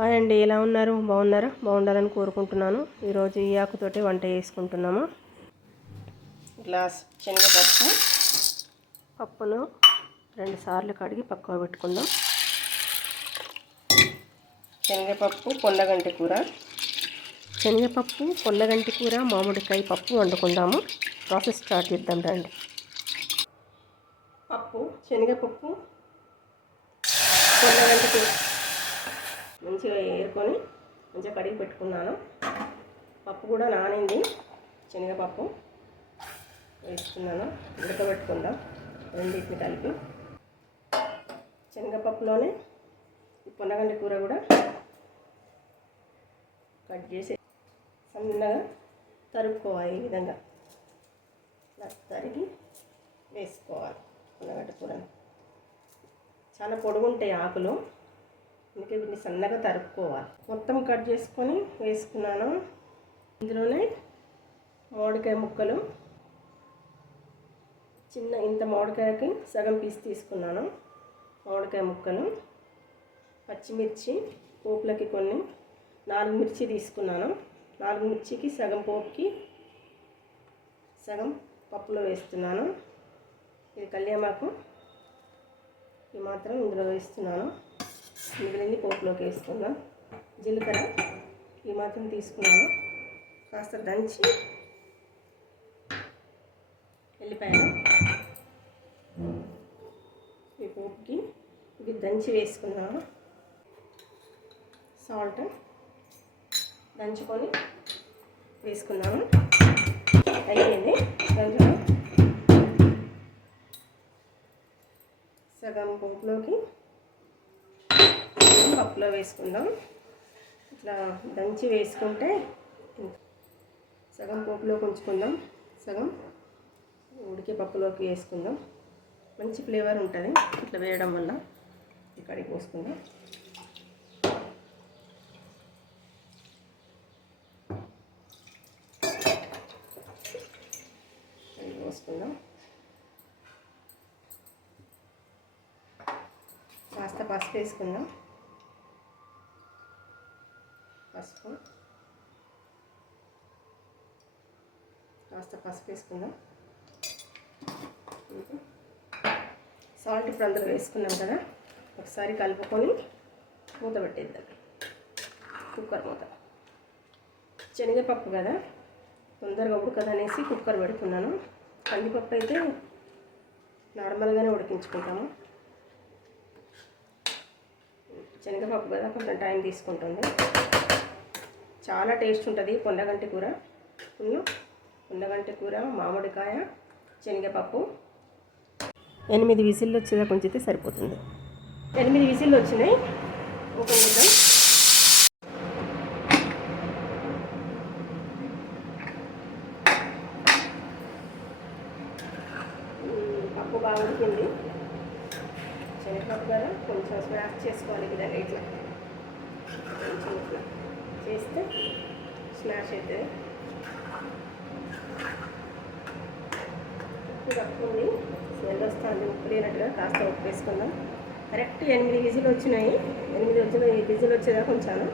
Hi అండి ఎలా ఉన్నారు? బాగున్నారా? బాగుండాలని కోరుకుంటున్నాను. ఈరోజు ఈ ఆకుతోటి వంట చేసుకుంటున్నాము. గ్లాస్ శనగపప్పు పప్పును రెండు సార్లు కడిగి పక్కన పెట్టుకుందాం. శనగపప్పు పొల్లగంటి కూర. శనగపప్పు పొల్లగంటి కూర మామిడికాయ పప్పు వండుకుందాము. ప్రాసెస్ స్టార్ట్ చేద్దాం రండి. పప్పు శనగపప్పు పొల్లగంటి కూర. మంచిగా ఏరుకొని మంచిగా కడిగి పెట్టుకున్నాను. పప్పు కూడా నానింది. శనగపప్పు వేసుకున్నాను ఉడకబెట్టుకుందాం. రెండింటిని కలిపి. శనగపప్పులోనే పొన్నగండి కూర కూడా కట్ చేసి సన్నగా తరుక్కోవాలి ఈ విధంగా. ఇలా తరిగి వేసుకోవాలి పొన్నగంటి కూరను. చాలా పొడుగుంటాయి ఆకులు. అందుకే వీటిని సన్నగా తరుక్కోవాలి. మొత్తం కట్ చేసుకొని వేసుకున్నాను. ఇందులోనే మామిడికాయ ముక్కలు చిన్న ఇంత మామిడికాయకి సగం పీస్ తీసుకున్నాను. మామిడికాయ ముక్కలు పచ్చిమిర్చి పోపులకి కొన్ని నాలుగు మిర్చి తీసుకున్నాను. నాలుగు మిర్చికి సగం పోపుకి సగం పప్పులో వేస్తున్నాను. ఇది కళ్యామాకు. ఇది మాత్రం ఇందులో వేస్తున్నాను. మిగిలింది పోపులోకి వేసుకుందాం. జీలకర్ర ఈ మాత్రం తీసుకున్నాను. కాస్త దంచి వెళ్ళిపోయాను ఈ పోపుకి ఇది దంచి వేసుకున్నాను. సాల్ట్ దంచుకొని వేసుకున్నాను. అయిపోయింది. కొంచెం సగం పోపులోకి పప్పులో వేసుకుందాం. ఇట్లా దంచి వేసుకుంటే సగం పోపులోకి ఉంచుకుందాం సగం ఉడికే పప్పులోకి వేసుకుందాం. మంచి ఫ్లేవర్ ఉంటుంది. ఇట్లా వేయడం వల్ల ఇక్కడికి పోసుకుందాం. పోసుకుందాం. కాస్త పసుపు వేసుకుందాం. పసుపు. కాస్త పసుపు వేసుకుందాం. సాల్ట్ ఇప్పుడు అందులో వేసుకున్నాం కదా ఒకసారి కలుపుకొని మూత పెట్టేద్దాం. కుక్కర్ మూత. శనగపప్పు కదా తొందరగా ఉడకదు అనేసి కుక్కర్ పెడుతున్నాను. కందిపప్పు అయితే నార్మల్గానే ఉడికించుకుంటాము. శనగపప్పు కదా కొంచెం టైం తీసుకుంటుంది. చాలా టేస్ట్ ఉంటుంది పొండగంటి కూర. పొండగంటి కూర మామిడికాయ శనగపప్పు. ఎనిమిది విజిల్లు వచ్చేదాకా ఉంచితే సరిపోతుంది. ఎనిమిది విజిల్లు వచ్చినాయి. ఓపెన్ చేద్దాం పప్పు బాగా ఉడికింది. శనగపప్పు కదా కొంచెం స్మాష్ చేసుకోవాలి కదా ఇట్లా. కొంచెం ఇట్లా. చేస్తే స్మాష్ అవుతుంది ఉప్పు తక్కువ స్మెల్ వస్తుంది ఉప్పు లేనట్టుగా కాస్త ఉప్పు వేసుకుందాం. కరెక్ట్ ఎనిమిది విజిల్ వచ్చినాయి. ఎనిమిది వచ్చిన విజిల్ వచ్చేదాకా ఉంచాను.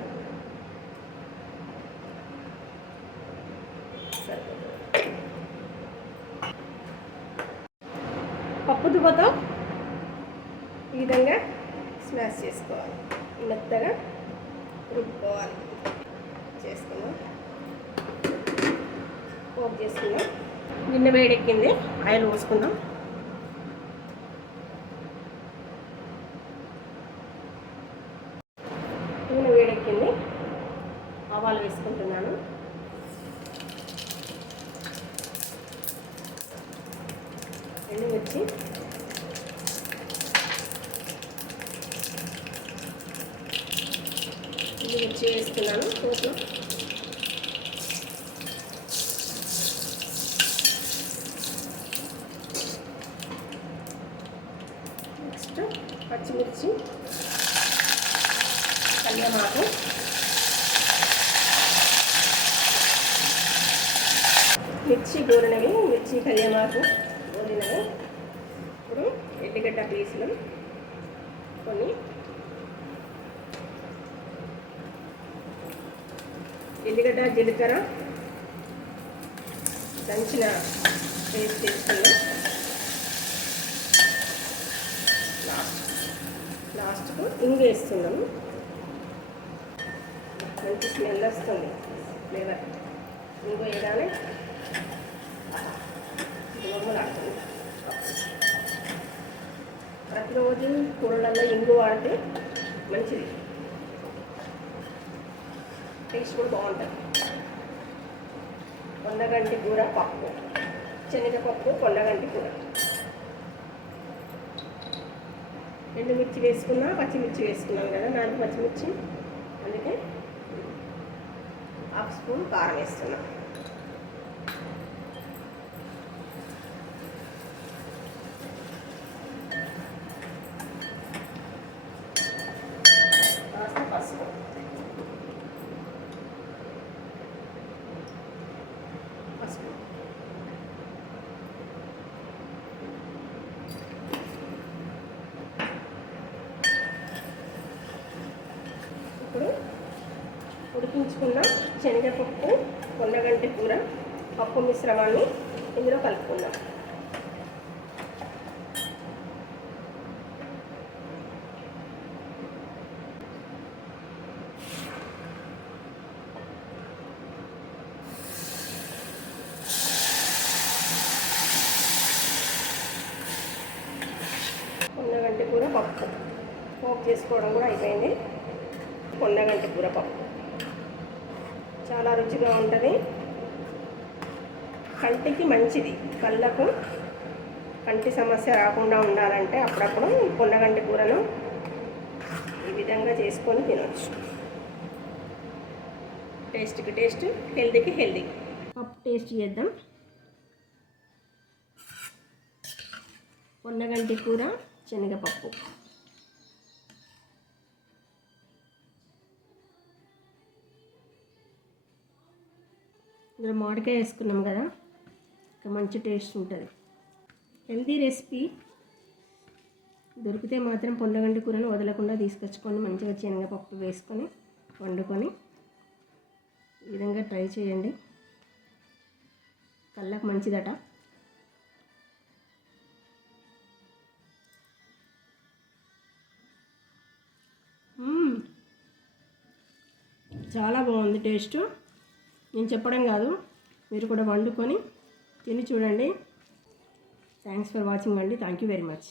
పప్పు దుబ్బతో ఈ విధంగా స్మాష్ చేసుకోవాలి. మెత్తగా రుబ్బుకోవాలి. చేసుకున్నాం పోపు చేసుకున్నాం నిన్న వేడెక్కింది. ఆయిల్ పోసుకుందాం. నూనె వేడెక్కింది. ఆవాలు వేసుకుంటున్నాను. ఎండుమిర్చి. ఎండుమిర్చి వేసుకున్నాను. పోపు పచ్చిమిర్చి కళ్యామాకు మిర్చి గోరినవి మిర్చి కళ్యామాకు గోరినవి. ఇప్పుడు ఎల్లిగడ్డ పీసులు కొన్ని ఎల్లిగడ్డ జీలకర్ర దంచిన పేస్ట్ చేసుకున్నాం లాస్ట్కు ఇంగు వేస్తున్నాము మంచి స్మెల్ వస్తుంది. ఫ్లేవర్. ఇంగు వేయగానే గుమగుమలాడుతుంది ప్రతిరోజు కూరలలో ఇంగు వాడితే మంచిది. టేస్ట్ కూడా బాగుంటుంది. కొండగంటి కూర పప్పు. శనగపప్పు కొండగంటి కూర. ఎండుమిర్చి వేసుకున్నా పచ్చిమిర్చి వేసుకున్నాం కదా నాలుగు పచ్చిమిర్చి. అందుకే హాఫ్ స్పూన్ కారం వేస్తున్నాం కాస్త పసుపు పసుపు ఇప్పుడు ఉడికించుకున్న శనగపప్పు కొండగంటి కూర పప్పు మిశ్రమాన్ని ఇందులో కలుపుకుందాం. కొండగంటి కూర పప్పు. పోపు చేసుకోవడం కూడా అయిపోయింది. కొండగంట కూర పప్పు చాలా రుచిగా ఉంటుంది. కంటికి మంచిది. కళ్ళకు కంటి సమస్య రాకుండా ఉండాలంటే అప్పుడప్పుడు కొండగంటి కూరను ఈ విధంగా చేసుకొని తినవచ్చు టేస్ట్కి టేస్ట్ హెల్దీకి హెల్దీ పప్పు టేస్ట్ చేద్దాం. పొన్నగంటి కూర శనగపప్పు. ఇందులో మామిడికాయ వేసుకున్నాం కదా ఇంకా మంచి టేస్ట్ ఉంటుంది. Healthy recipe. దొరికితే మాత్రం పొండగండి కూరను వదలకుండా తీసుకొచ్చుకొని మంచిగా శనగపప్పు వేసుకొని వండుకొని ఈ విధంగా ట్రై చేయండి. కళ్ళకు మంచిదట. చాలా బాగుంది టేస్ట్. నేను చెప్పడం కాదు. మీరు కూడా వండుకొని తిని చూడండి. థ్యాంక్స్ ఫర్ వాచింగ్ అండి. Thank you very much